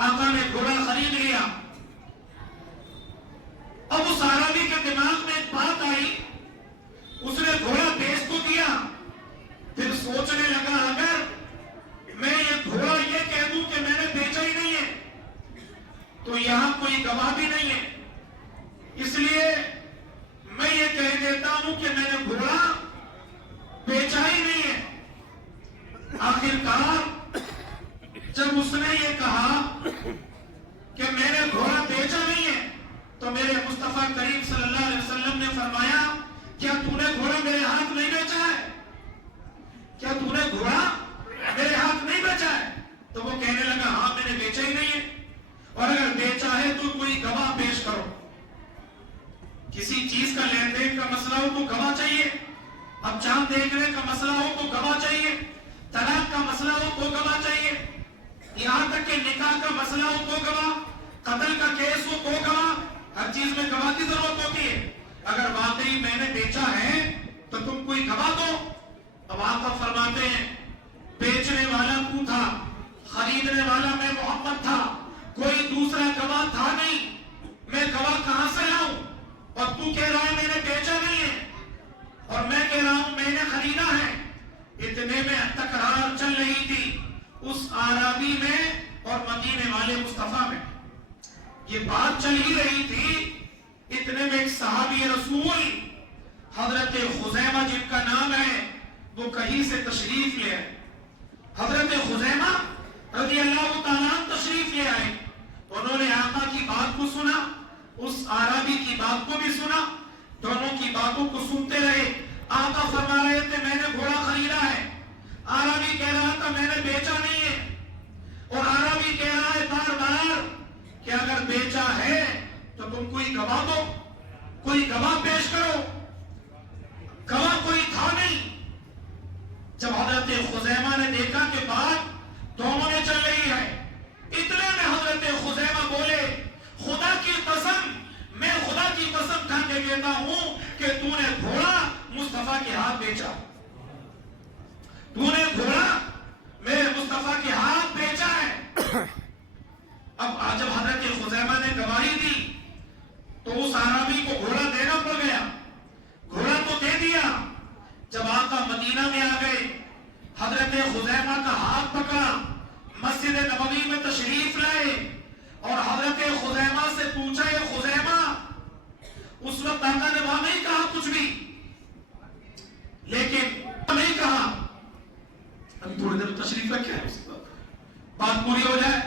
آقا نے گھوڑا خرید لیا. اب اس عربی کے دماغ میں ایک بات آئی, اس نے گھوڑا بیچ تو دیا, پھر سوچنے لگا اگر میں یہ گھوڑا یہ کہہ دوں کہ میں نے بیچا ہی نہیں ہے تو یہاں کوئی گواہ بھی نہیں ہے, اس لیے میں یہ کہہ دیتا ہوں کہ میں نے گھوڑا بیچا ہی نہیں ہے. آخرکار جب اس نے یہ کہا کہ میں نے گھوڑا بیچا نہیں ہے تو میرے مصطفیٰ کریم صلی اللہ علیہ وسلم نے فرمایا کیا تو نے گھوڑا میرے ہاتھ نہیں بیچا ہے؟ کیا تو نے گھوڑا میرے ہاتھ نہیں بیچا ہے؟ تو وہ کہنے لگا ہاں میں نے بیچا ہی نہیں ہے, اور اگر بیچا ہے تو کوئی گواہ پیش کرو. کسی چیز کا لین دین کا مسئلہ ہو تو گواہ چاہیے, اب چاند دیکھنے کا مسئلہ ہو تو گواہ چاہیے, طلاق کا مسئلہ ہو تو گواہ چاہیے, یہاں تک کہ نکاح کا مسئلہ ہو تو گواہ, قتل کا کیس ہو تو گواہ, ہر چیز میں گواہ کی ضرورت ہوتی ہے. اگر واقعی میں نے بیچا ہے تو تم کوئی گواہ دو. اب آقا فرماتے ہیں بیچنے والا تو تھا, خریدنے والا میں محمد تھا, کوئی دوسرا گواہ تھا نہیں, میں گواہ کہاں سے لاؤں؟ اور تو کہہ رہا ہے میں نے بیچا نہیں ہے اور میں کہہ رہا ہوں میں نے خریدا ہے. اتنے میں تکرار چل رہی تھی اس عربی میں اور مدینے والے مصطفیٰ میں, یہ بات چل ہی رہی تھی. اتنے میں ایک صحابی رسول حضرت خزیمہ جن کا نام ہے وہ کہیں سے تشریف لے آئے. حضرت خزیمہ رضی اللہ تعالیٰ تشریف لے آئے, انہوں نے آقا کی بات کو سنا, اس عربی کی بات کو بھی سنا, دونوں کی باتوں کو سنتے رہے. آقا فرما رہے تھے میں نے گھوڑا خریدا ہے, عربی کہہ رہا تھا میں نے بیچا نہیں ہے, اور عربی کہہ رہا ہے بار بار کہ اگر بیچا ہے تو تم کوئی گواہ دو, کوئی گواہ پیش کرو. گواہ کوئی تھا نہیں. جب حضرت خزیمہ نے دیکھا کہ بات دونوں میں چل رہی ہے, اتنے میں حضرت خزیمہ بولے خدا کی قسم, میں خدا کی قسم کھا کے کہتا ہوں کہ تو نے گھوڑا مصطفیٰ کے ہاتھ بیچا, تو نے گھوڑا میرے مصطفیٰ کے ہاتھ بیچا ہے. اب جب حضرت خزیمہ نے گواہی دی تو اس عربی کو گھوڑا دینا پڑ گیا. گھوڑا تو دے دیا. جب آقا مدینہ میں آ گئے, حضرت خزیمہ کا ہاتھ پکڑا, مسجد نبوی میں تشریف لائے اور حضرت خزیمہ سے پوچھا یہ خزیمہ, اس وقت آقا نے وہاں نہیں کہا کچھ بھی, لیکن نہیں کہا ابھی تھوڑی دیر تشریف رکھے بات پوری ہو جائے,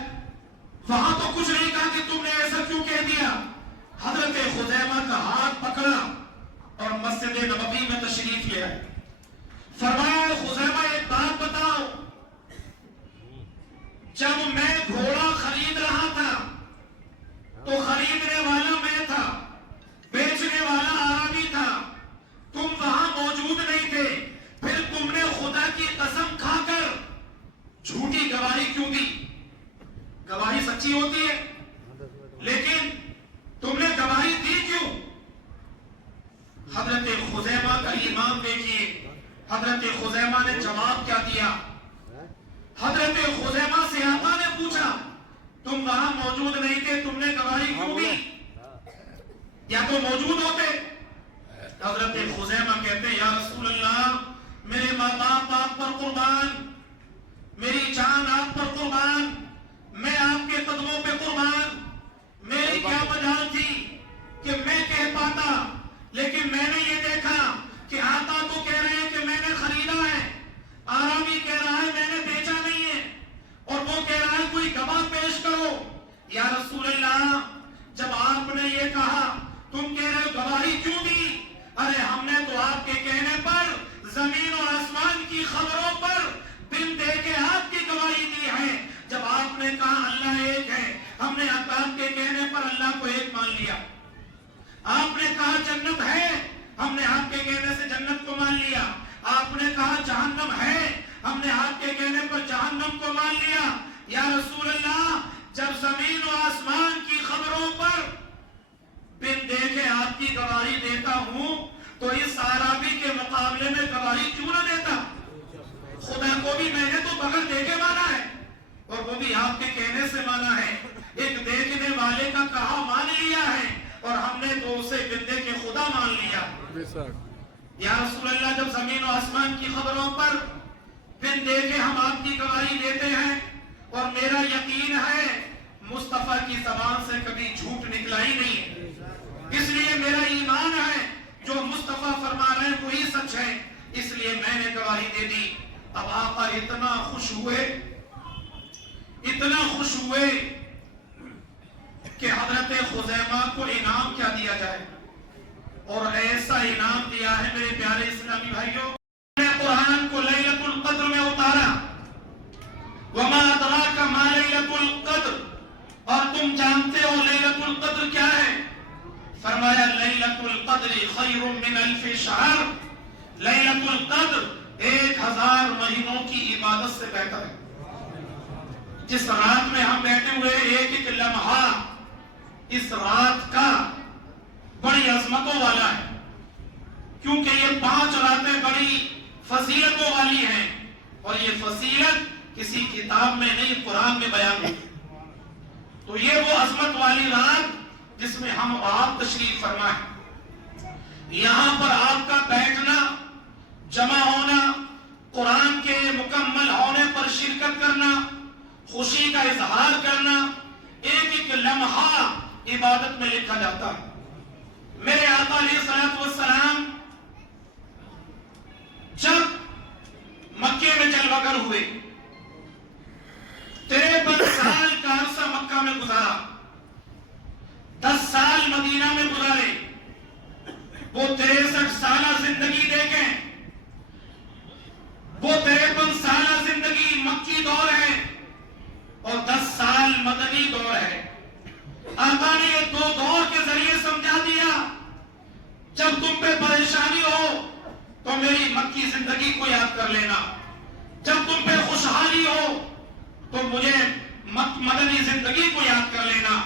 وہاں تو کچھ نہیں کہا کہ تم نے ایسا کیوں کہہ دیا. حضرت خزیمہ کا ہاتھ پکڑا اور مسجد نبوی میں تشریف لے آئے. فرمایا خزیمہ ایک بات بتاؤ, جب میں گھوڑا خرید رہا تھا تو خریدنے والا میں تھا, بیچنے والا عربی تھا, تم وہاں موجود نہیں تھے, پھر تم نے خدا کی قسم کھا کر جھوٹی گواہی کیوں دی؟ گواہی سچی ہوتی ہے لیکن تم نے گواہی دی کیوں؟ حضرت خزیمہ کا ایمان دیکھیے, حضرت خزیمہ نے جواب کیا دیا. حضرت خزیمہ سے آقا نے پوچھا تم وہاں موجود نہیں تھے, تم نے گواہی کیوں دی؟ یا تو موجود ہوتے. حضرت خزیمہ کہتے ہیں یا رسول اللہ میرے ماں باپ آپ پر قربان, میری جان آپ پر قربان, میں آپ کے قدموں پہ قربان, میری کیا مجال تھی کہ میں کہہ پاتا, لیکن میں نے یہ دیکھا کہ آقا تو کہہ رہے ہیں کہ میں نے خریدا ہے, عربی کہہ رہا ہے میں نے بیچا نہیں ہے, اور وہ کہہ رہا ہے کوئی گواہ پیش کرو. یا رسول اللہ جب آپ نے یہ کہا تم کہہ رہے ہو گواہی کیوں دی؟ ارے ہم نے تو آپ کے کہنے پر زمین اور آسمان کی خبروں پر دن دیکھے آپ کی گواہی دی ہے. جب آپ نے کہا اللہ ایک ہے, ہم نے آپ کے کہنے پر اللہ کو ایک مان لیا. آپ نے کہا جنت ہے, ہم نے آپ کے کہنے سے جنت کو مان لیا. آپ نے کہا جہنم ہے, ہم نے آپ کے کہنے پر جہنم کو مان لیا. یا رسول اللہ جب زمین و آسمان کی خبروں پر بن دیکھے آپ کی گواہی دیتا ہوں تو اس عربی کے مقابلے میں گواہی کیوں نہ دیتا؟ خدا کو بھی میں نے تو بغیر دیکھے مانا ہے, اور وہ بھی آپ کے کہنے دیکھنے سے مانا ہے، ایک دیکھنے والے کا کہا مان لیا ہے، اور ہم نے تو اسے بندے کے خدا مان لیا۔ یا رسول اللہ، جب زمین و آسمان کی خبروں پر بن دیکھے ہم آپ کی گواہی دیتے ہیں، اور میرا یقین ہے مصطفیٰ کی زبان سے کبھی جھوٹ نکلا ہی نہیں، اس لیے میرا ایمان ہے جو مصطفیٰ فرما رہے ہیں وہی سچ ہے، اس لیے میں نے گواہی دے دی۔ اب آقا اتنا خوش ہوئے کہ حضرت خزیمہ کو انعام کیا دیا جائے، اور ایسا انعام دیا ہے میرے پیارے اسلامی بھائیوں، نے قرآن کو لیلۃ القدر میں اتارا، وما ادراک ما لیلۃ القدر، اور تم جانتے ہو لیلۃ القدر کیا ہے؟ فرمایا لیلۃ القدر خیر من الف شہر، لیلۃ القدر 1000 مہینوں کی عبادت سے بہتر ہے۔ جس رات میں ہم بیٹھے ہوئے ایک ایک لمحہ اس رات کا بڑی عظمتوں والا ہے، کیونکہ یہ 5 راتیں بڑی فضیلتوں والی ہیں، اور یہ فضیلت کسی کتاب میں نہیں قرآن میں بیان ہے۔ تو یہ وہ عظمت والی رات جس میں ہم آپ تشریف فرمائیں، یہاں پر آپ کا بیٹھنا، جمع ہونا، قرآن کے مکمل ہونے پر شرکت کرنا، خوشی کا اظہار کرنا، ایک ایک لمحہ عبادت میں لکھا جاتا ہے۔ میرے آقا علیہ الصلوۃ والسلام جب مکے میں جلوہ گر ہوئے، 53 سال کا عرصہ مکہ میں گزارا، 10 سال مدینہ میں گزارے، وہ 63 سالہ زندگی دیکھیں، وہ 53 سالہ زندگی مکی دور ہے اور 10 سال مدنی دور ہے۔ آقا نے یہ 2 دور کے ذریعے سمجھا دیا، جب تم پہ پریشانی ہو تو میری مکی زندگی کو یاد کر لینا، جب تم پہ خوشحالی ہو تو مجھے مدنی زندگی کو یاد کر لینا۔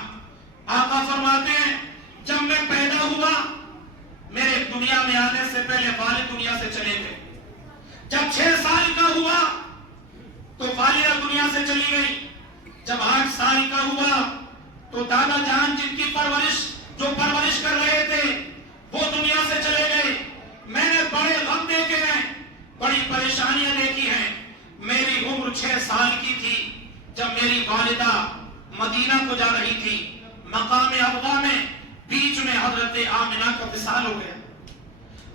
آقا فرماتے ہیں جب میں پیدا ہوا، میرے دنیا میں آنے سے پہلے والد دنیا سے چلے گئے، جب 6 سال کا ہوا تو والدہ دنیا سے چلی گئی، جب 8 سال کا ہوا تو دادا جان جن کی پرورش کر رہے تھے وہ دنیا سے چلے گئے۔ میں نے بڑے غم دیکھے ہیں، بڑی پریشانیاں دیکھی ہیں۔ میری عمر 6 سال کی تھی جب میری والدہ مدینہ کو جا رہی تھی، مقام ابوا میں بیچ میں حضرت آمنہ کا وصال ہو گیا۔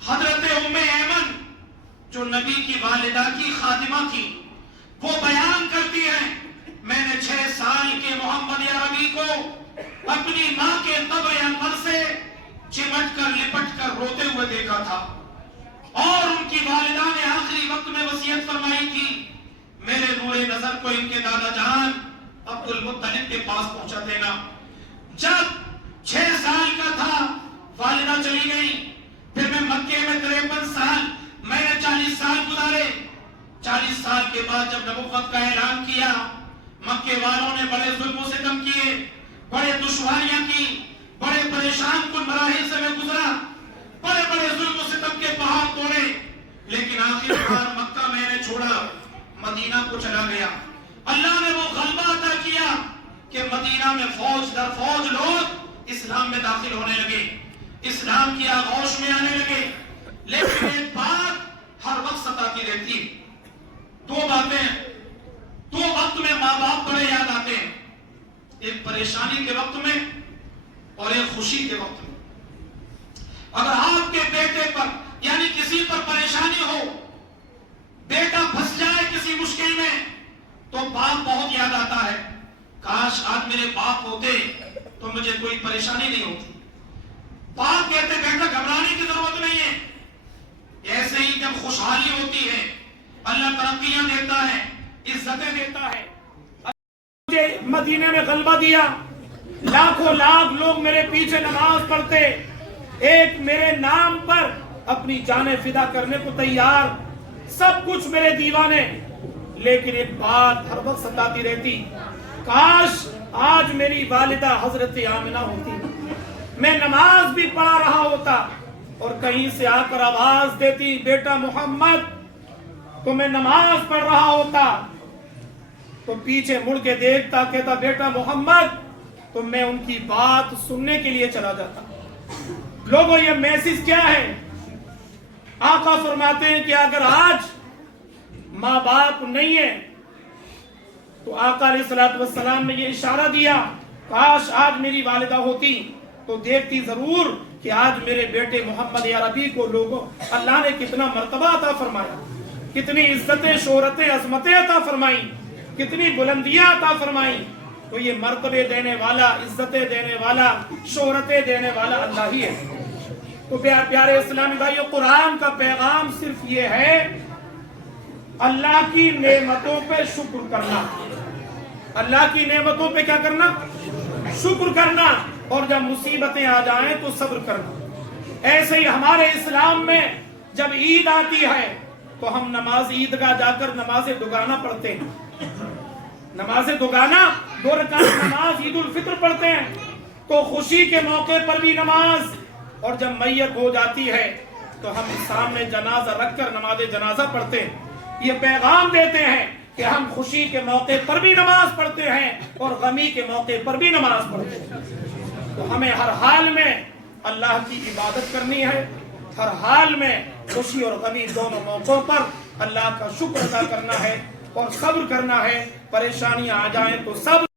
حضرت ام ایمن جو نبی کی والدہ کی خادمہ تھی، وہ بیان کرتی ہیں میں نے 6 سال کے محمد عربی کو اپنی ماں کے قبر انور سے چمٹ کر لپٹ کر روتے ہوئے دیکھا تھا، اور ان کی والدہ نے آخری وقت میں وصیت فرمائی تھی میرے نور نظر کو ان کے دادا جان عبد المطلب کے پاس پہنچا دینا۔ جب 6 سال کا تھا والدہ چلی گئی، پھر میں مکے میں 53 سال، میں نے 40 سال گزارے۔ 40 سال کے بعد جب نبوت کا اعلان کیا، مکے والوں نے بڑے ظلم و ستم کیے، بڑے دشواریاں کی، بڑے پریشان کن مراحل سے میں گزرا، بڑے بڑے ظلم و ستم کے پہاڑ توڑے، لیکن آخر کار مکہ میں نے چھوڑا، مدینہ کو چلا گیا۔ اللہ نے وہ غلبہ عطا کیا کہ مدینہ میں فوج در فوج لوگ اسلام میں داخل ہونے لگے، اسلام کی آغوش میں آنے لگے، لیکن ایک بات ہر وقت ستاتی رہتی، 2 باتیں 2 وقت میں ماں باپ بڑے یاد آتے ہیں، ایک پریشانی کے وقت میں اور ایک خوشی کے وقت میں۔ اگر آپ کے بیٹے پر یعنی کسی پر پریشانی ہو، بیٹا پھنس جائے کسی مشکل میں، تو باپ بہت یاد آتا ہے، کاش آج میرے باپ ہوتے تو مجھے کوئی پریشانی نہیں ہوتی۔ باپ کہتے بیٹا گھبرانے کی ضرورت نہیں ہے۔ ایسے ہی جب خوشحالی ہوتی ہے اللہ ترقیاں دیتا ہے، عزتیں دیتا ہے۔ مجھے مدینے میں غلبہ دیا، لاکھوں لاکھ لوگ میرے پیچھے نماز پڑھتے، ایک میرے نام پر اپنی جانیں فدا کرنے کو تیار، سب کچھ میرے دیوانے، لیکن ایک بات ہر وقت ستاتی رہتی، کاش آج میری والدہ حضرت آمنہ ہوتی، میں نماز بھی پڑھا رہا ہوتا اور کہیں سے آ کر آواز دیتی بیٹا محمد، تو میں نماز پڑھ رہا ہوتا، تو پیچھے مڑ کے دیکھتا، کہتا بیٹا محمد، تو میں ان کی بات سننے کے لیے چلا جاتا۔ لوگوں یہ میسج کیا ہے؟ آقا فرماتے ہیں کہ اگر آج ماں باپ نہیں ہے تو آقا علیہ السلام نے یہ اشارہ دیا، کاش آج میری والدہ ہوتی تو دیکھتی ضرور کہ آج میرے بیٹے محمد عربی کو لوگوں اللہ نے کتنا مرتبہ عطا فرمایا، کتنی عزتیں، شہرتیں، عظمتیں عطا فرمائیں، کتنی بلندیاں عطا فرمائیں۔ تو یہ مرتبے دینے والا، عزتیں دینے والا، شہرتیں دینے والا اللہ ہی ہے۔ تو پیارے اسلامی بھائیو، قرآن کا پیغام صرف یہ ہے اللہ کی نعمتوں پہ شکر کرنا، اللہ کی نعمتوں پہ کیا کرنا؟ شکر کرنا، اور جب مصیبتیں آ جائیں تو صبر کرنا۔ ایسے ہی ہمارے اسلام میں جب عید آتی ہے تو ہم نماز عیدگاہ جا کر نماز دگانا پڑھتے ہیں، نماز دگانا، 2 رکعت نماز عید الفطر پڑھتے ہیں۔ تو خوشی کے موقع پر بھی نماز، اور جب میت ہو جاتی ہے تو ہم سامنے جنازہ رکھ کر نماز جنازہ پڑھتے ہیں۔ یہ پیغام دیتے ہیں کہ ہم خوشی کے موقع پر بھی نماز پڑھتے ہیں اور غمی کے موقع پر بھی نماز پڑھتے ہیں۔ تو ہمیں ہر حال میں اللہ کی عبادت کرنی ہے، ہر حال میں خوشی اور غمی دونوں موقعوں پر اللہ کا شکر ادا کرنا ہے اور صبر کرنا ہے۔ پریشانیاں آ جائیں تو صبر